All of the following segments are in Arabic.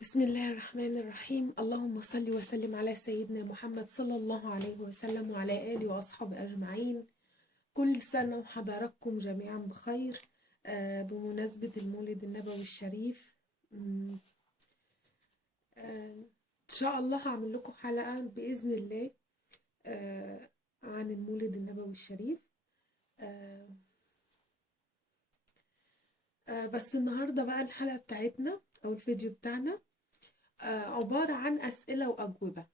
بسم الله الرحمن الرحيم. اللهم صل وسلم على سيدنا محمد صلى الله عليه وسلم وعلى آله وأصحابه أجمعين. كل سنة وحضراتكم جميعا بخير. بمناسبة المولد النبوي الشريف. مم، إن شاء الله هعمل لكم حلقة بإذن الله عن المولد النبوي الشريف. آه، بس النهاردة بقى الحلقة بتاعتنا أو الفيديو بتاعنا عبارة عن أسئلة وأجوبة.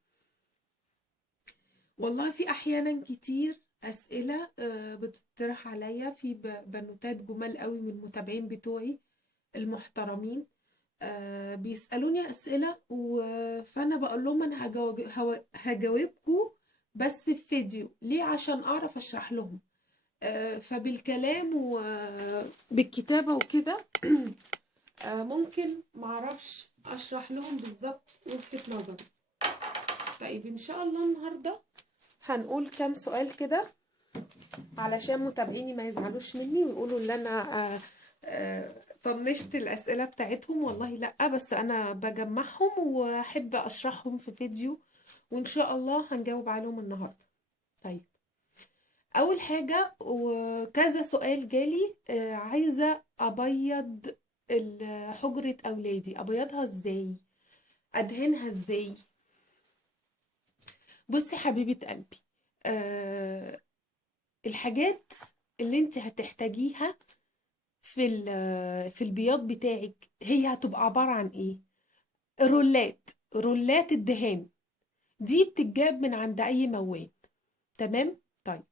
والله في أحيانا كتير أسئلة بتطرح عليا في بنوتات جمال قوي من المتابعين بتوعي المحترمين. بيسألوني أسئلة فأنا بقول لهم أنا هجاوبكم بس في فيديو ليه عشان أعرف أشرح لهم. فبالكلام وبالكتابة وكده ممكن معرفش أشرح لهم بالظبط وجهة نظري. طيب إن شاء الله النهاردة هنقول كام سؤال كده علشان متابعيني ما يزعلوش مني ويقولوا ان انا طنشت الاسئله بتاعتهم. والله لا، بس انا بجمعهم واحب اشرحهم في فيديو وان شاء الله هنجاوب عليهم النهارده. طيب، اول حاجه وكذا سؤال جالي، عايزه ابيض حجره اولادي، ابيضها ازاي، ادهنها ازاي؟ بصي حبيبه قلبي، أه الحاجات اللي انت هتحتاجيها في البياض بتاعك هي هتبقى عبارة عن ايه؟ رولات الدهان دي بتتجاب من عند اي مواد. تمام. طيب،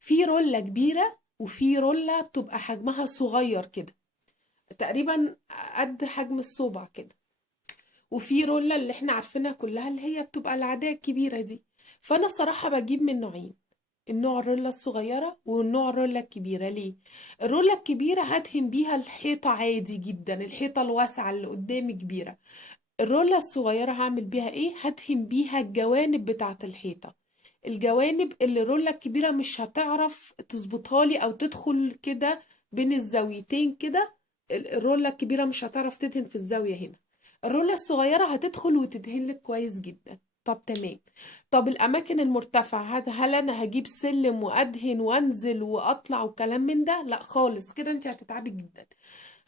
في رولة كبيرة وفي رولة بتبقى حجمها صغير كده، تقريبا قد حجم الصبع كده، وفي رولة اللي احنا عارفينها كلها اللي هي بتبقى العادية الكبيرة دي. فانا صراحة بجيب من نوعين، النوع الرولة الصغيرة والنوع الرولة الكبيرة. ليه؟ الرولة الكبيرة هدهن بيها الحيطة عادي جدا، الحيطة الواسعة اللي قدامي كبيرة. الرولة الصغيرة هعمل بيها ايه؟ هدهن بيها الجوانب بتاعة الحيطة، الجوانب اللي الرولة الكبيرة مش هتعرف تظبطها لي او تدخل كده بين الزاويتين كده. الرولة الكبيرة مش هتعرف تدهن في الزاوية هنا، الرولة الصغيرة هتدخل وتدهن لك كويس جدا. طب تمام. طب الأماكن المرتفعة هل أنا هجيب سلم وأدهن وأنزل وأطلع وكلام من ده؟ لا خالص، كده أنت هتتعبي جدا.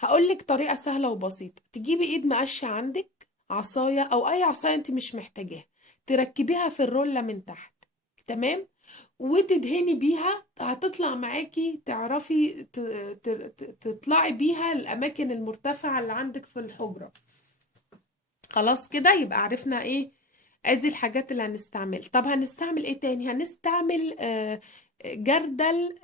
هقولك طريقة سهلة وبسيطة. تجيبي إيد مقشة عندك، عصاية أو أي عصاية أنت مش محتاجاها، تركبيها في الرولة من تحت. تمام. وتدهني بيها، هتطلع معاكي تعرفي تطلعي بيها الأماكن المرتفعة اللي عندك في الحجرة. خلاص كده يبقى عرفنا ايه ادي الحاجات اللي هنستعمل. طب هنستعمل ايه تاني؟ هنستعمل جردل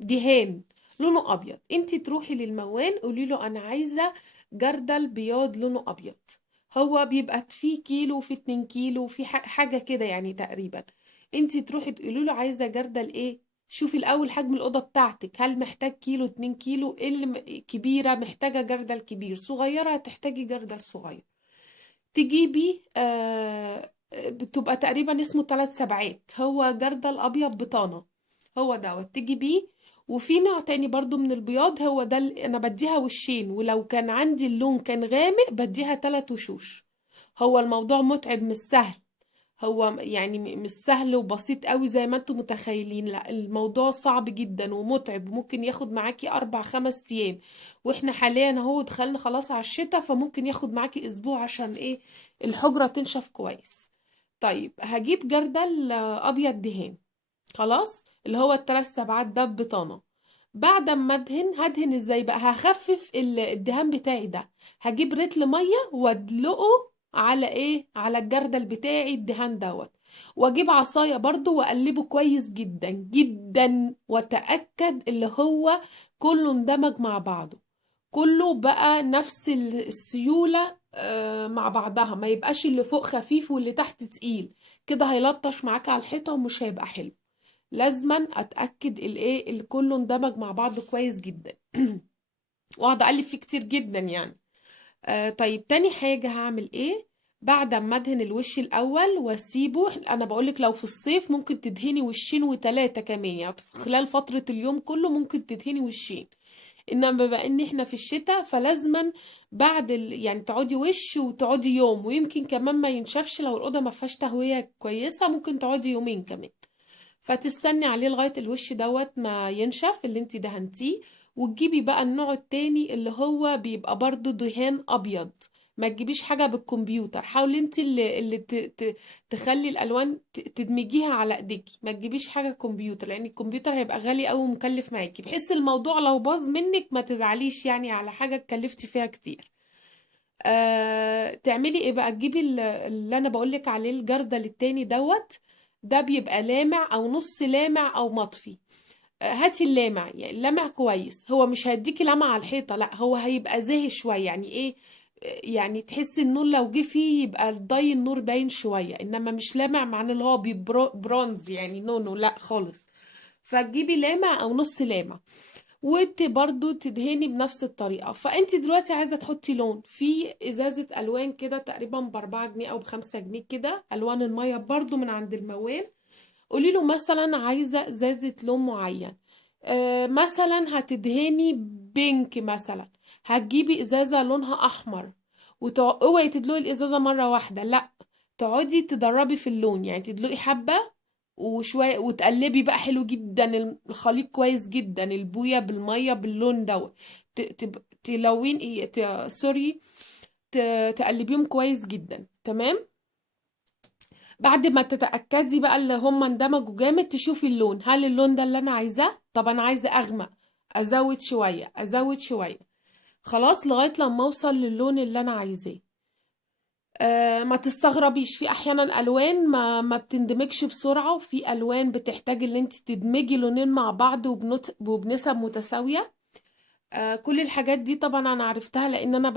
دهان لونه ابيض. انتي تروحي للموان قولي له انا عايزة جردل بياض لونه ابيض. هو بيبقى فيه كيلو وفيه 2 كيلو وفيه حاجة كده يعني تقريبا. انتي تروحي تقولي له عايزة جردل ايه. شوفي الاول حجم الاوضه بتاعتك، هل محتاج كيلو 2 كيلو؟ اللي كبيره محتاجه جردل كبير، صغيره هتحتاجي جردل صغير. تجيبي بتبقى تقريبا اسمه 3 سبعات، هو جردل ابيض بطانه، هو دوت تجيبيه. وفي نوع تاني برضو من البياض، هو ده اللي انا بديها وشين، ولو كان عندي اللون كان غامق بديها 3 وشوش. هو الموضوع متعب مش سهل، هو يعني مش سهل وبسيط قوي زي ما انتم متخيلين. لا، الموضوع صعب جدا ومتعب وممكن ياخد معاكي 4 5 ايام. واحنا حاليا اهو دخلنا خلاص على الشتاء، فممكن ياخد معاكي اسبوع عشان ايه؟ الحجرة تنشف كويس. طيب هجيب جردل ابيض دهان، خلاص، اللي هو ال3 سبعات ده ببطانة. بعد ما ادهن، هدهن ازاي بقى؟ هخفف الدهان بتاعي ده. هجيب رتل ميه وادلقه على ايه؟ على الجردل بتاعي الدهان دوت. واجيب عصايه برضو واقلبه كويس جدا جدا، واتاكد اللي هو كله اندمج مع بعضه، كله بقى نفس السيوله مع بعضها، ما يبقاش اللي فوق خفيف واللي تحت تقيل، كده هيلطش معاك على الحيطه ومش هيبقى حلو. لازما اتاكد الايه اللي كله اندمج مع بعض كويس جدا. واقعد اقلب فيه كتير جدا يعني. طيب تاني حاجه هعمل ايه؟ بعد ما ادهن الوش الاول واسيبه، انا بقولك لو في الصيف ممكن تدهني وشين وتلاتة كمان، يعني في خلال فتره اليوم كله ممكن تدهني وشين. انما بما ان احنا في الشتاء فلازما بعد يعني تقعدي وش وتقعدي يوم، ويمكن كمان ما ينشفش لو الأوضة ما فيهاش تهوية كويسة، ممكن تقعدي يومين كمان. فتستني عليه لغاية الوش دوت ما ينشف اللي انت دهنتيه، وتجيبي بقى النوع التاني اللي هو بيبقى برضو دهان ابيض. ما تجيبيش حاجة بالكمبيوتر، حاولي انت اللي تخلي الالوان تدمجيها على ايديكي. ما تجيبيش حاجة كمبيوتر، لان الكمبيوتر هيبقى غالي قوي ومكلف معاكي، بحيث الموضوع لو باظ منك ما تزعليش يعني على حاجة اتكلفتي فيها كتير. تعملي ايه بقى؟ تجيبي اللي انا بقولك عليه الجردل التاني دوت. ده بيبقى لامع او نص لامع او مطفي. هاتي اللامع، يعني اللامع كويس، هو مش هيديكي لمع على الحيطة، لا هو هيبقى زاهي شوية، يعني ايه؟ يعني تحسي النور لو جه فيه يبقى ضي النور باين شوية، انما مش لامع معناه اللي هو برونز يعني، نو نو لا خالص. فتجيبي لامع او نص لامع، وانت برضو تدهني بنفس الطريقة. فانت دلوقتي عايزة تحطي لون في ازازة الوان كده تقريبا ب4 جنيه او ب5 جنيه كده، الوان المية برضو من عند الموال. قولي له مثلا عايزة ازازة لون معين. مثلا هتدهني بينك مثلا، هتجيبي ازازة لونها احمر. اوعي تدلقي الازازة مرة واحدة، لا، تقعدي تدربي في اللون، يعني تدلقي حبة وشوية وتقلبي بقى حلو جدا الخليط كويس جدا، البوية بالمية باللون دوت. تلوين ايه سوري، تقلبيهم كويس جدا تمام. بعد ما تتأكدي بقى اللي هم اندمجوا جامد، تشوفي اللون، هل اللون ده اللي انا عايزاه؟ طب انا عايزة اغمق، ازود شوية ازود شوية، خلاص لغاية لما اوصل للون اللي انا عايزاه. ما تستغربيش، في احيانا الوان ما بتندمجش بسرعة، وفي الوان بتحتاج ان انت تدمجي لونين مع بعض وبنسب متساوية. كل الحاجات دي طبعا انا عرفتها لان انا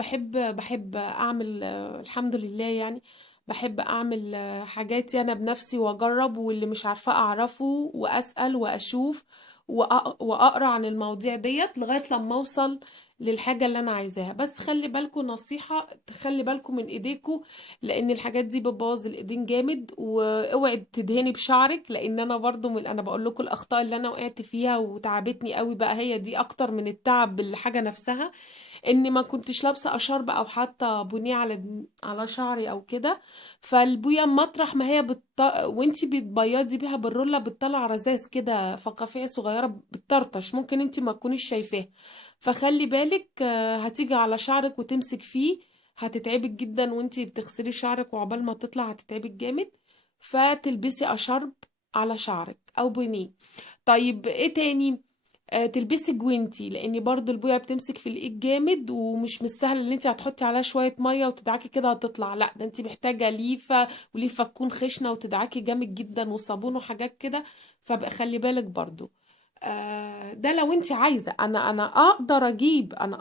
بحب اعمل، الحمد لله يعني. بحب اعمل حاجاتي انا بنفسي واجرب، واللي مش عارفة اعرفه واسأل واشوف واقرا عن المواضيع ديت لغاية لما اوصل للحاجة اللي انا عايزاها. بس خلي بالكم نصيحة، تخلي بالكم من ايديكم، لان الحاجات دي بتبوظ الايدين جامد. واوعي تدهني بشعرك، لان انا برضو انا بقول لكم الاخطاء اللي انا وقعت فيها وتعبتني قوي بقى، هي دي اكتر من التعب بالحاجة نفسها. اني ما كنتش لابسه اشارب او حاطه بنيه على شعري او كده. فالبويه مطرح ما هي وانتي بتبيضي بيها بالرولة بتطلع رذاذ كده، فقاقيع صغيره بتطرطش، ممكن انتي ما تكونيش شايفاها. فخلي بالك، هتيجي على شعرك وتمسك فيه، هتتعبك جدا وانتي بتغسلي شعرك، وعقبال ما تطلع هتتعبك جامد. فتلبسي اشارب على شعرك او بنيه. طيب ايه تاني؟ تلبسي جوينتي، لان برضو البويه بتمسك في الايد جامد، ومش سهل ان انت هتحطي عليها شويه ميه وتدعكي كده هتطلع، لا ده انت محتاجه ليفه، وليفه تكون خشنه وتدعكي جامد جدا وصابون وحاجات كده. فبقى خلي بالك برضو. ده لو انت عايزه، انا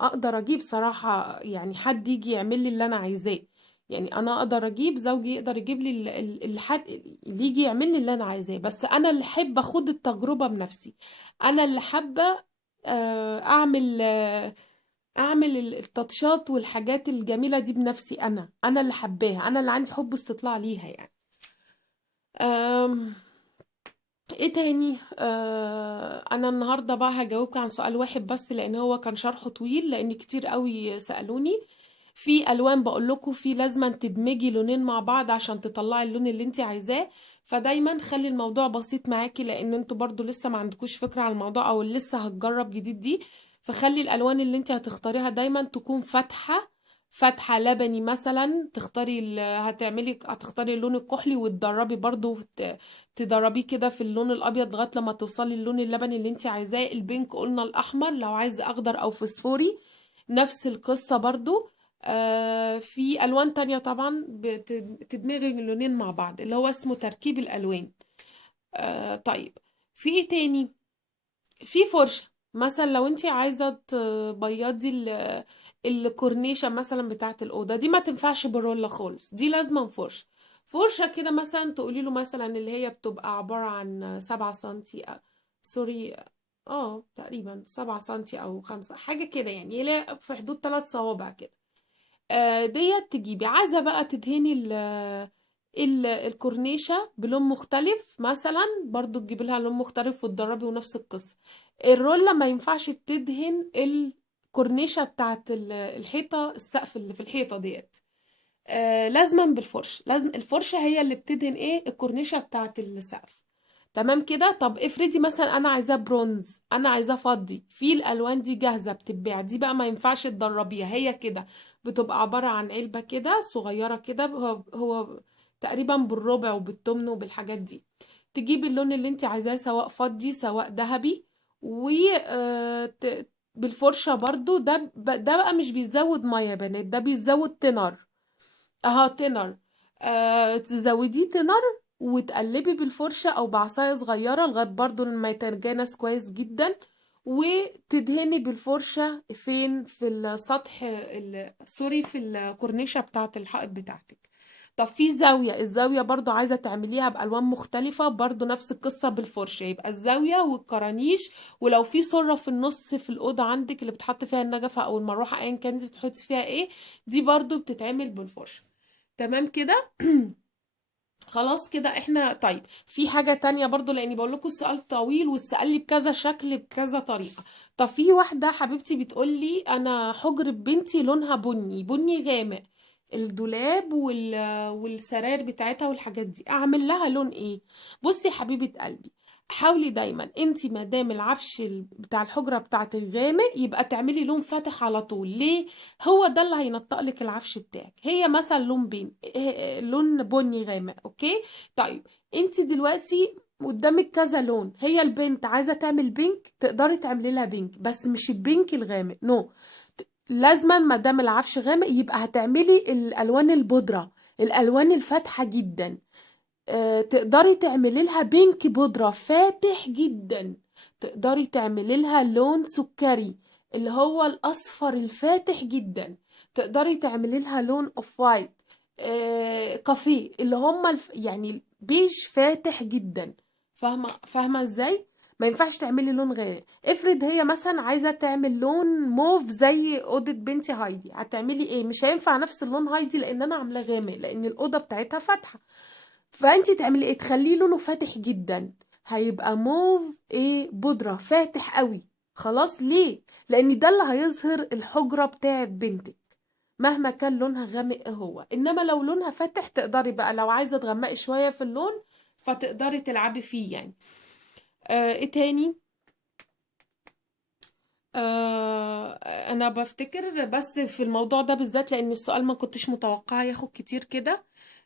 اقدر اجيب صراحه، يعني حد يجي يعمل لي اللي انا عايزاه. يعني انا اقدر اجيب، زوجي يقدر يجيب لي الحد اللي يجي يعمل لي اللي انا عايزاه، بس انا اللي احب اخد التجربه بنفسي. انا اللي حابه اعمل التاتشات والحاجات الجميله دي بنفسي، انا اللي حباها، انا اللي عندي حب استطلاع ليها يعني. آم، ايه تاني؟ انا النهارده بقى هجاوبك عن سؤال واحد بس، لان هو كان شرحه طويل، لان كتير قوي سألوني. في الوان بقول لكم في لازم تدمجي لونين مع بعض عشان تطلعي اللون اللي انت عايزاه. فدايما خلي الموضوع بسيط معاكي، لان انتوا برضو لسه ما عندكوش فكرة عن الموضوع، او لسه هتجرب جديد دي. فخلي الالوان اللي انت هتختاريها دايما تكون فاتحة، فاتحة لبني مثلا. هتختاري اللون الكحلي، وتدربي برضو تدربيه كده في اللون الابيض لغايه لما توصلي اللون اللبني اللي انت عايزاه. البينك قلنا، الاحمر لو عايزه اخضر او فسفوري، نفس القصه برضو. في الوان تانية طبعا بتدمغي اللونين مع بعض، اللي هو اسمه تركيب الالوان. طيب، في ايه تاني؟ في فرشه مثلا، لو انت عايزه تبيضي الكورنيشه مثلا بتاعه الاوضه دي، ما تنفعش بالرولة خالص، دي لازم فرشه كده مثلا، تقولي له مثلا اللي هي بتبقى عباره عن 7 سنتي، سوري، تقريبا 7 سنتي او 5 حاجه كده، يعني هي في حدود 3 صوابع كده. ديت تجيبي، عايزة بقى تدهني الكورنيشة بلون مختلف مثلا، برضو تجيبي لها لون مختلف وتدربي، ونفس القصة. الرولة ما ينفعش تدهن الكورنيشة بتاعت الحيطة، السقف اللي في الحيطة ديت. لازما بالفرش، لازم الفرشة هي اللي بتدهن ايه الكورنيشة بتاعت السقف. تمام كده. طب افرضي مثلا انا عايزاه برونز، انا عايزاه فضي، في الالوان دي جاهزة بتتباع، دي بقى ما ينفعش تدربيها، هي كده بتبقى عبارة عن علبة كده صغيرة كده، هو تقريبا بالربع وبالتمن وبالحاجات دي. تجيبي اللون اللي انت عايزاه، سواء فضي سواء ذهبي، و بالفرشة برضو. ده بقى مش بيزود مية يا بنات، ده بيزود تنر. اها تنر. تزوديه تنر، وتقلبي بالفرشة او بعصاية صغيرة لغاية برضو لما يتجانس كويس جدا، وتدهني بالفرشة فين في السطح سوري، في الكورنيشة بتاعة الحائط بتاعتك. طب في زاوية، الزاوية برضو عايزة تعمليها بألوان مختلفة، برضو نفس القصة بالفرشة، يبقى الزاوية والكرانيش، ولو في سرة في النص في الأوضة عندك اللي بتحط فيها النجفة أو المروحة أيا كانت بتحطي فيها ايه، دي برضو بتتعمل بالفرشة. تمام كده. خلاص كده احنا. طيب في حاجة تانية برضو، لاني بقول لكم السؤال طويل واتسأل لي بكذا شكل بكذا طريقة. طب في واحدة حبيبتي بتقول لي انا حجرة بنتي لونها بني بني غامق، الدولاب والسراير بتاعتها والحاجات دي، اعمل لها لون ايه؟ بصي يا حبيبة قلبي، حاولي دايما انتي ما دام العفش بتاع الحجرة بتاعتك غامق، يبقى تعملي لون فاتح على طول. ليه؟ هو ده اللي هينطق لك العفش بتاعك. هي مثلا لون لون بني غامق، اوكي. طيب انت دلوقتي قدامك كذا لون، هي البنت عايزه تعمل بينك، تقدري تعملي لها بينك، بس مش البينك الغامق، نو. لازما ما دام العفش غامق يبقى هتعملي الالوان البودره، الالوان الفاتحه جدا. تقدري تعملي لها بينك بودرة فاتح جدا، تقدري تعملي لها لون سكري اللي هو الأصفر الفاتح جدا، تقدري تعملي لها لون اوف وايت كافيه اللي هما يعني بيج فاتح جدا. فاهمة ازاي؟ ما ينفعش تعملي لون غير. افرض هي مثلا عايزة تعمل لون موف زي أوضة بنتي هايدي، هتعملي ايه؟ مش هينفع نفس اللون هايدي لان انا عاملاه غامق، لان الأوضة بتاعتها فاتحة. فانتي تعملي ايه؟ تخليه لونه فاتح جدا، هيبقى موف ايه بودرة فاتح قوي. خلاص ليه؟ لان ده اللي هيظهر الحجرة بتاعت بنتك مهما كان لونها غامق إيه هو. انما لو لونها فاتح تقدري بقى لو عايزة تغمقي شوية في اللون فتقدري تلعبي فيه يعني. ايه تاني؟ انا بفتكر بس في الموضوع ده بالذات، لان السؤال ما كنتش متوقعه ياخد كتير كده.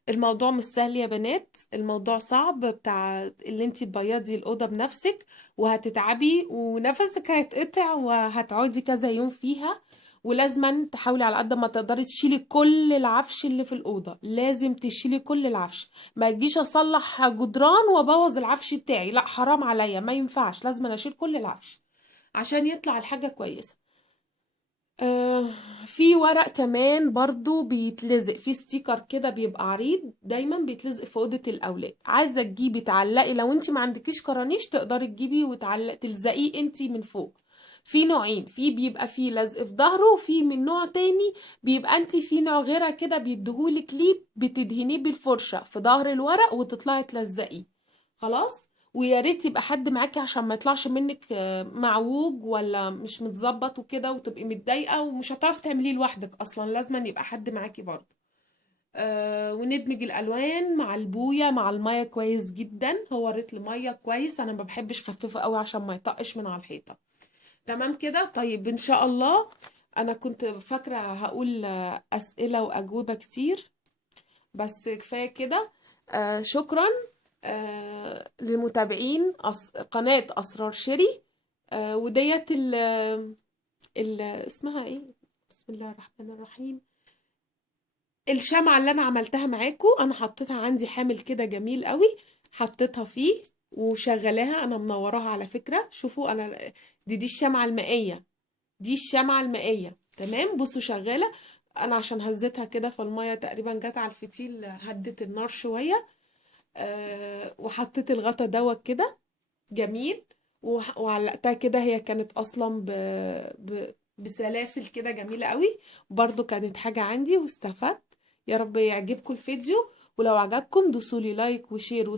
الموضوع مش سهل يا بنات، الموضوع صعب، بتاع اللي انتي تبيضي الاوضه بنفسك وهتتعبي ونفسك هيتقطع وهتقعدي كذا يوم فيها. ولازما تحاولي على قد ما تقدري تشيلي كل العفش اللي في الاوضه، لازم تشيلي كل العفش. ما تجيش اصلح جدران وابوظ العفش بتاعي، لا حرام عليا، ما ينفعش، لازم اشيل كل العفش عشان يطلع الحاجة كويسة. آه في ورق كمان برضو بيتلزق في ستيكر كده، بيبقى عريض دايما بيتلزق في أوضة الأولاد. عايزة تجيبي تعلقي، لو انت ما عندكيش كرانيش تقدري تجيبي وتعلق تلزقيه انت من فوق. في نوعين، في بيبقى فيه لزق في ظهره، وفي من نوع تاني بيبقى انت في نوع غيرها كده بيديهولك ليب بتدهنيه بالفرشة في ظهر الورق وتطلعي تلزقيه. خلاص. ويا ريت يبقى حد معاكي عشان ما يطلعش منك معوج ولا مش متظبط وكده وتبقي متضايقه ومش هتعرفي تعمليه لوحدك اصلا، لازم يبقى حد معاكي برضه. وندمج الالوان مع البويه مع الميه كويس جدا، هو رتل ميه كويس، انا ما بحبش خففه قوي عشان ما يطقش من على الحيطه. تمام كده. طيب ان شاء الله. انا كنت فاكره هقول اسئله واجوبه كتير، بس كفايه كده. شكرا للمتابعين قناة أسرار شيري. وديت اسمها ايه؟ بسم الله الرحمن الرحيم. الشمعة اللي انا عملتها معاكم، انا حطيتها عندي حامل كده جميل قوي، حطيتها فيه وشغلاها، انا منوراها على فكرة، شوفوا انا دي الشمعة المائية، دي الشمعة المائية. تمام بصوا شغالة. انا عشان هزيتها كده فالمية تقريبا جت على الفتيل هدت النار شوية. وحطيت الغطا دوت كده جميل، وعلقتها كده، هي كانت اصلا بسلاسل كده جميلة قوي. برضو كانت حاجة عندي واستفدت. يا رب يعجبكم الفيديو، ولو عجبكم دوسولي لايك وشير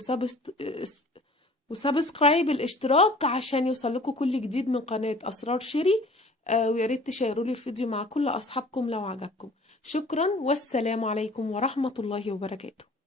وسبسكرايب الاشتراك عشان يوصل لكم كل جديد من قناة أسرار شيري. ويا ريت تشيروا لي الفيديو مع كل أصحابكم لو عجبكم. شكرا، والسلام عليكم ورحمة الله وبركاته.